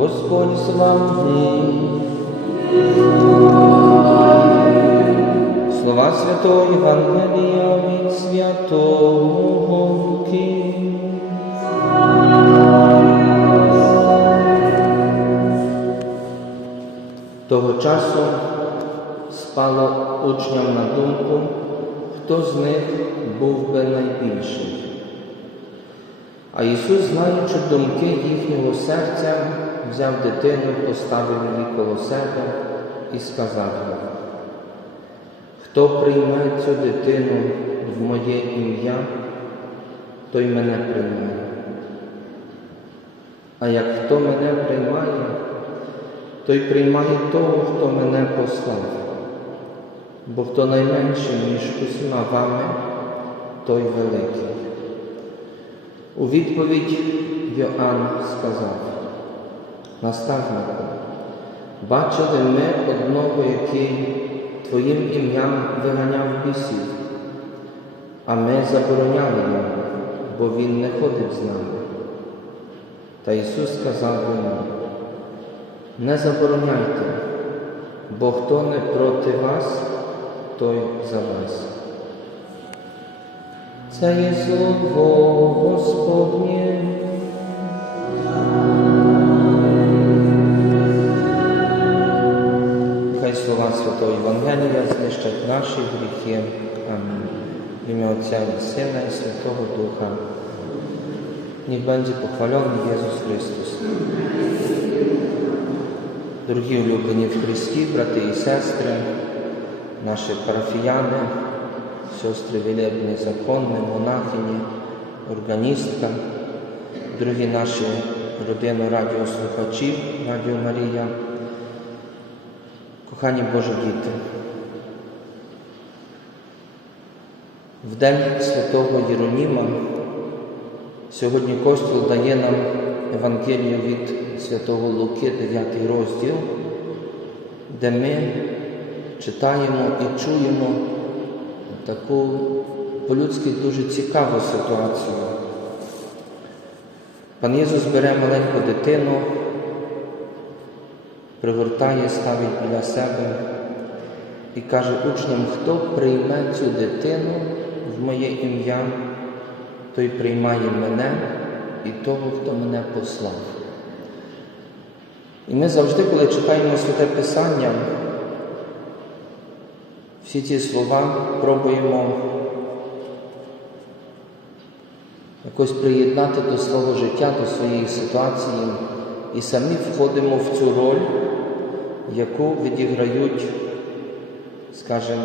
Господь славний. Слова святого Євангелія від святого Луки. Того часу спало учням на думку, хто з них був би найбільший. А Ісус, знаючи думки їхнього серця, взяв дитину, поставив її коло себе і сказав їм, Хто прийме цю дитину в моє ім'я, той мене приймає. А як хто мене приймає, той приймає того, хто мене послав. Бо хто найменший між усіма вами, той великий. У відповідь Йоанн сказав, наставнику, бачили ми одного, який Твоїм ім'ям виганяв бісів, а ми забороняли йому, бо він не ходив з нами. Та Ісус сказав йому, не забороняйте, бо хто не проти вас, той за вас. Це є слово Господнє. Хай слова Святого Євангелія знищать наші гріхи. Амінь. В ім'я Отця і Сина і Святого Духа. Niech będzie pochwalony Jezus Chrystus. Дорогі улюблені в Христі, брати і сестри, наші парафіяни, сестри вілебні, законні, монахині, органістка, дорогі наші родини радіослухачів, Радіо Марія, кохані Божі діти. В день святого Єроніма сьогодні Костюл дає нам Евангелію від Святого Луки, 9 розділ, де ми читаємо і чуємо таку по-людськи дуже цікаву ситуацію. Пан Єсус бере маленьку дитину, пригортає, ставить біля себе і каже учням, хто прийме цю дитину в моє ім'я, той приймає мене і того, хто мене послав. І ми завжди, коли читаємо Святе Писання, всі ці слова пробуємо якось приєднати до свого життя, до своєї ситуації і самі входимо в цю роль, яку відіграють, скажімо,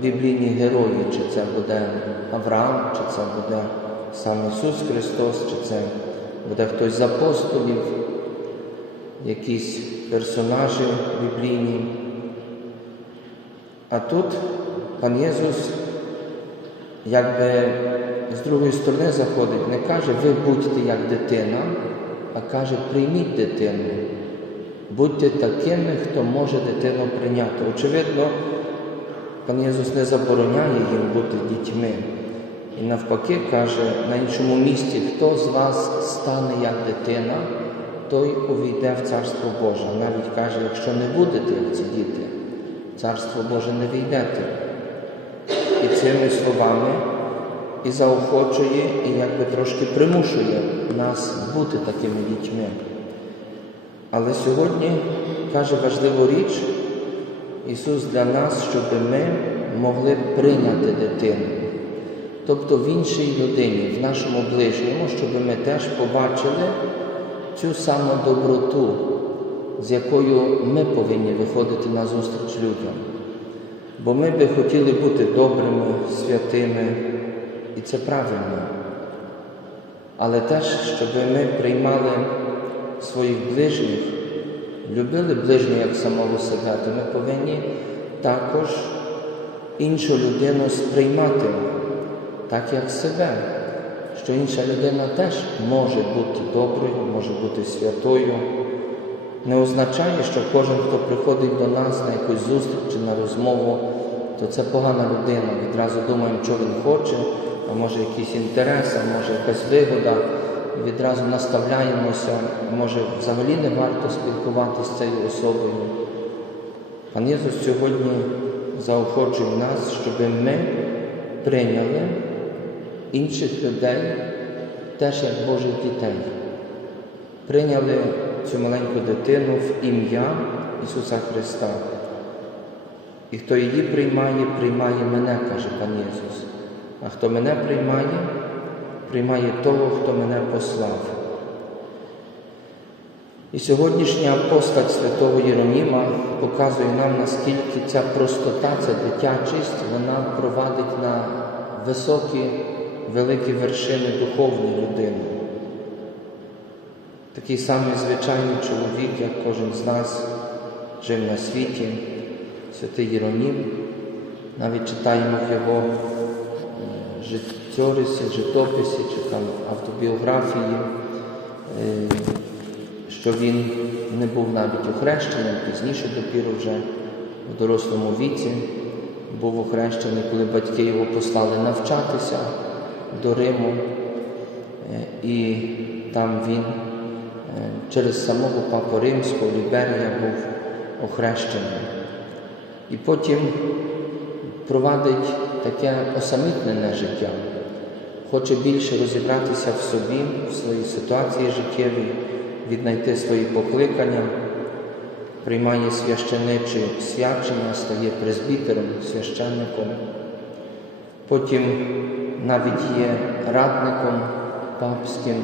біблійні герої, чи це буде Авраам, чи це буде сам Ісус Христос, чи це буде хтось з апостолів, якісь персонажі біблійні. А тут пан Єсус якби з другої сторони заходить, не каже, ви будьте як дитина, а каже, прийміть дитину. Будьте такими, хто може дитину прийняти. Очевидно, пан Єсус не забороняє їм бути дітьми. І навпаки каже на іншому місці, хто з вас стане як дитина, той увійде в Царство Боже. Навіть каже, якщо не будете, як ці діти, Царство Боже не війдете. І цими словами і заохочує, і якби трошки примушує нас бути такими дітьми. Але сьогодні каже важливу річ Ісус для нас, щоб ми могли прийняти дитину. Тобто в іншій людині, в нашому ближньому, щоб ми теж побачили цю саму доброту, з якою ми повинні виходити на зустріч людям. Бо ми би хотіли бути добрими, святими, і це правильно. Але теж, щоб ми приймали своїх ближніх, любили ближнього як самого себе, то ми повинні також іншу людину сприймати так, як себе, що інша людина теж може бути доброю, може бути святою. Не означає, що кожен, хто приходить до нас на якусь зустріч чи на розмову, то це погана людина. Відразу думаємо, що він хоче, а може якийсь інтерес, а може якась вигода. Відразу наставляємося, може взагалі не варто спілкуватися з цією особою. Пан Єсус сьогодні заохочує нас, щоб ми прийняли інших людей теж як Божих дітей. Прийняли цю маленьку дитину в ім'я Ісуса Христа. І хто її приймає, приймає мене, каже пан Єсус. А хто мене приймає, приймає того, хто мене послав. І сьогоднішня постать святого Єроніма показує нам, наскільки ця простота, ця дитячість, вона провадить на високі, великі вершини духовної людини. Такий самий звичайний чоловік, як кожен з нас жив на світі, святий Єронім. Навіть читаємо в його е, життєрисі, житописі чи там автобіографії, е, що він не був навіть охрещеним, пізніше допіру вже в дорослому віці. Був охрещений, коли батьки його послали навчатися до Риму, Е, і там він через самого папу Римського Ліберія був охрещений. І потім провадить таке осамітнене життя, хоче більше розібратися в собі, в своїй ситуації життєвій, віднайти свої покликання, приймає священиче свячення, стає презбітером, священником. Потім навіть є радником папським,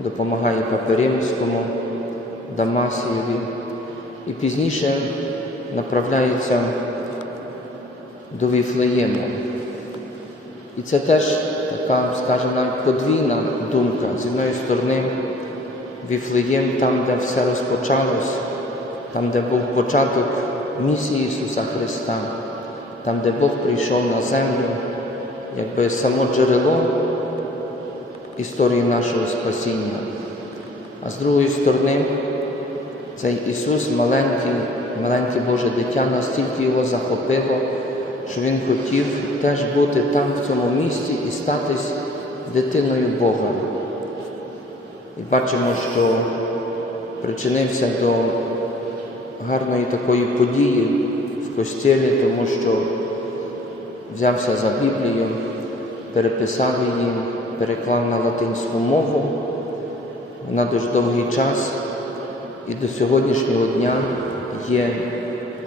допомагає папі Римському, Дамасієві. І пізніше направляється до Віфлеєму. І це теж така, скажімо, навіть подвійна думка. З одної сторони, Віфлеєм, там, де все розпочалось, там, де був початок місії Ісуса Христа, там, де Бог прийшов на землю, якби само джерело історії нашого спасіння. А з другої сторони, цей Ісус, маленький, маленьке Боже дитя, настільки його захопило, що Він хотів теж бути там, в цьому місці, і статись дитиною Бога. І бачимо, що причинився до гарної такої події в костілі, тому що взявся за Біблію, переписав її, переклав на латинську мову. На дуже довгий час. І до сьогоднішнього дня є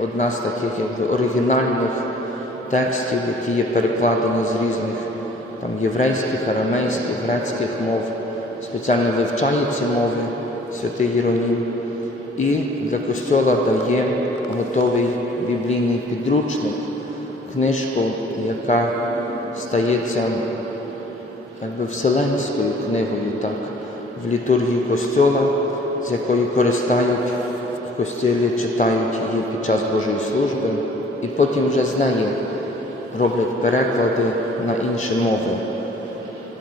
одна з таких якби, оригінальних текстів, які є перекладені з різних там, єврейських, арамейських, грецьких мов, спеціально вивчає ці мови святий Єронім і для Костьола дає готовий біблійний підручник, книжку, яка стається якби вселенською книгою так, в літургії Костьола, з якою користають в костілі, читають її під час Божої служби, і потім вже з неї роблять переклади на інші мови.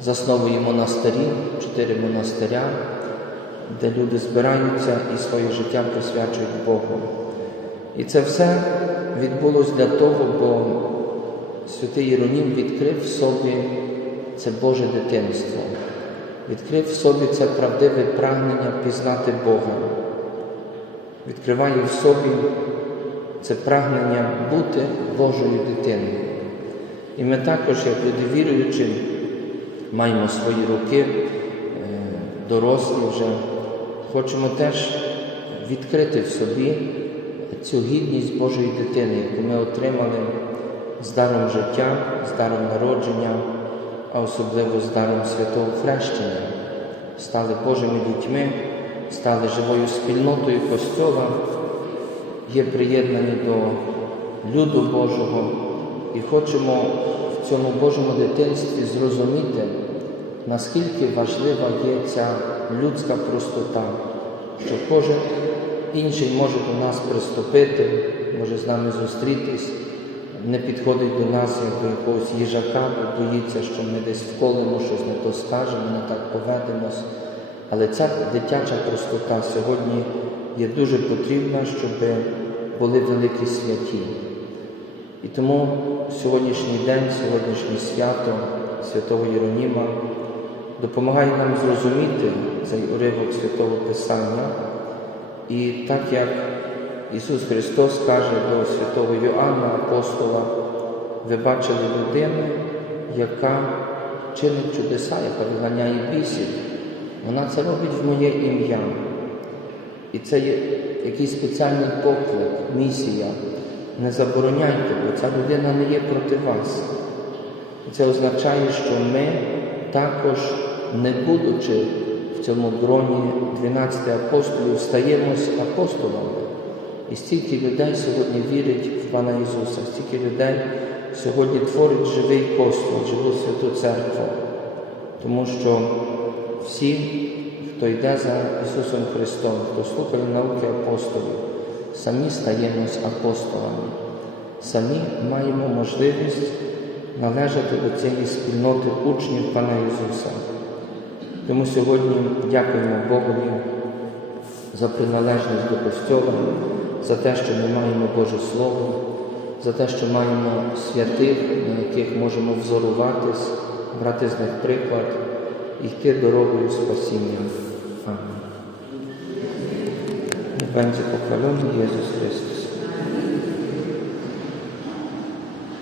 Засновує монастирі, чотири монастиря, де люди збираються і своє життя присвячують Богу. І це все відбулося для того, бо святий Єронім відкрив собі це Боже дитинство, відкрив в собі це правдиве прагнення пізнати Бога, відкриває в собі це прагнення бути Божою дитиною. І ми також, як люди віруючі, маємо свої роки, е, дорослі вже, хочемо теж відкрити в собі цю гідність Божої дитини, яку ми отримали з даром життя, з даром народження, а особливо з даром святого хрещення, стали Божими дітьми, стали живою спільнотою Костьола, є приєднані до люду Божого. І хочемо в цьому Божому дитинстві зрозуміти, наскільки важлива є ця людська простота, що кожен інший може до нас приступити, може з нами зустрітись, не підходить до нас як до якогось їжака, бо боїться, що ми десь вколимо, щось не то скажемо, не так поведемось. Але ця дитяча простота сьогодні є дуже потрібна, щоб були великі святі. І тому сьогоднішній день, сьогоднішнє свято святого Єроніма допомагає нам зрозуміти цей уривок святого Писання. І так як Ісус Христос каже до святого Йоанна, апостола, ви бачили людину, яка чинить чудеса, яка виганяє бісів. Вона це робить в моє ім'я. І це є якийсь спеціальний поклик, місія. Не забороняйте, бо ця людина не є проти вас. І це означає, що ми також, не будучи в цьому гроні 12 апостолів, стаємо з апостолами. І стільки людей сьогодні вірять в Пана Ісуса, стільки людей сьогодні творять живий костюм, живу святу церкву. Тому що всі, хто йде за Ісусом Христом, хто слухає науки апостолів, самі стаємо апостолами, самі маємо можливість належати до цієї спільноти учнів Пана Ісуса. Тому сьогодні дякуємо Богові за приналежність до Костьола, за те, що ми маємо Боже Слово, за те, що маємо святих, на яких можемо взоруватись, брати з них приклад і йти дорогою спасіння. Амінь. Niech będzie Ісус Chrystus.